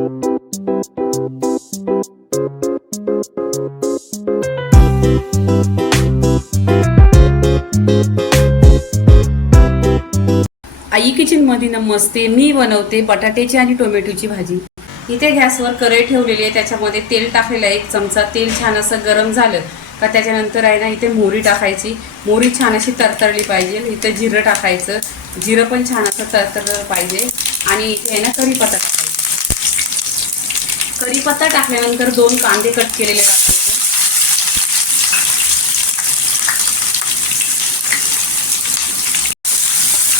आई kitchen मध्ये नमस्ते। मी बनवते बटाट्याची आणि टोमॅटोची भाजी। इथे गॅसवर कढई ठेवलेली आहे, त्याच्यामध्ये तेल टाकलेलं आहे 1 चमचा। तेल छान असं गरम झालं का त्याच्यानंतर आहे ना इथे मोहरी टाकायची। मोहरी छान अशी तरतरली पाहिजे। इथे जिरं टाकायचं, जिरं पण छान असं तरतरलं पाहिजे। आणि इथे आहे ना कढीपत्ता टाकायचा। कढीपत्ता टाकल्यानंतर 2 कांदे कट केलेले टाकायचे।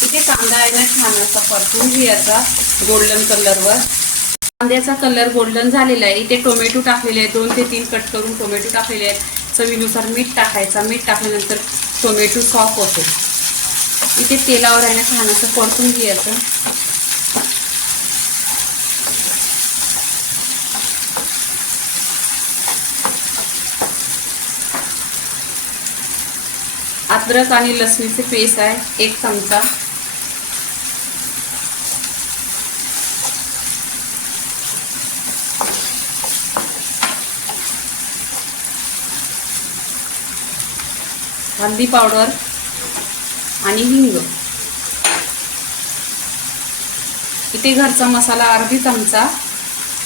इथे कांदा आहे ना छान असा परतून घ्यायचा गोल्डन कलरवर। कांद्याचा कलर गोल्डन झालेला आहे। इथे टोमॅटो टाकलेले आहेत, 2 ते 3 कट करून टोमॅटो टाकलेले आहेत। चवीनुसार मीठ टाकायचा। मीठ टाकल्यानंतर टोमॅटो सॉफ्ट होतो। इथे तेलावर आहे ना छान असं परतून घ्यायचं। अद्रक आणि लसणीचे पेस्ट आहे 1 चमचा। हल्दी पावडर आणि हिंग। इथे घरचा मसाला अर्धी चमचा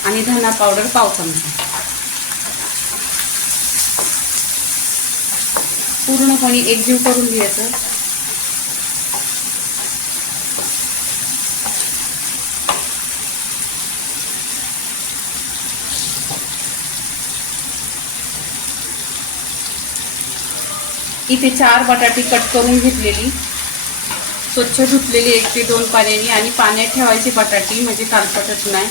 आणि धना पावडर पाव चमचा। पूर्णपणे एकजीव करून घ्यायचं। इथे 4 बटाटे कट करून घेतलेली, स्वच्छ धुतलेली 1 ते 2 पाण्याने आणि पाण्यात ठेवायची बटाटी म्हणजे कालपटत नाही।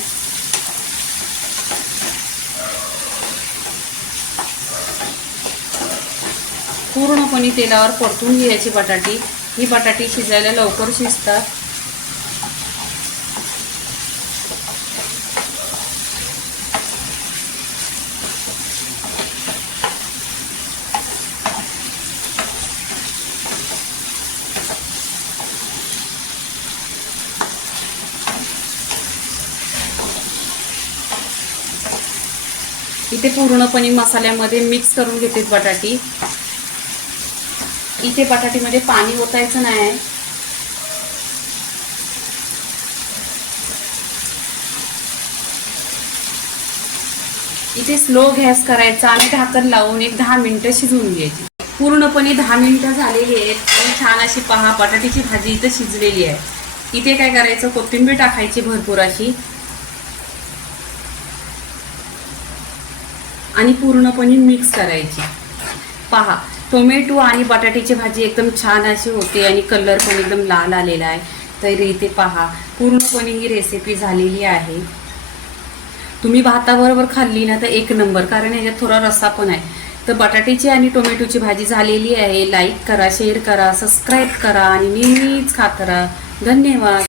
पूर्णपणे तेलावर परतून घ्यायची बटाटी। ही बटाटी शिजायला लवकर शिजतात। इथे पूर्णपणे मसाल्यामध्ये मिक्स करून घेते बटाटी। इथे बटाटीमध्ये पाणी ओतायचं नाही। इथे स्लो गॅस करायचा आणि झाकण लावून 10 मिनिटं शिजवून घ्यायची। पूर्णपणे 10 मिनिटं झालेली आहेत आणि छान अशी पहा बटाट्याची भाजी इथे शिजलेली आहे। इथे काय करायचं, कोथिंबीर टाकायची भरपूर अशी आणि पूर्णपणे मिक्स करायची। पहा टोमॅटो आणि बटाट्याची भाजी एकदम छान अशी होते आणि कलर पण एकदम लाल आलेला आहे। तर इथे पहा पूर्णपणे ही रेसिपी झालेली आहे। तुम्ही भाताबरोबर खाल्ली ना तर 1 नंबर, कारण याच्यात थोडा रस्सा पण आहे। तर बटाट्याची आणि टोमॅटोची भाजी झालेली आहे। लाईक करा, शेअर करा, सबस्क्राईब करा आणि नेहमीच खात राहा। धन्यवाद।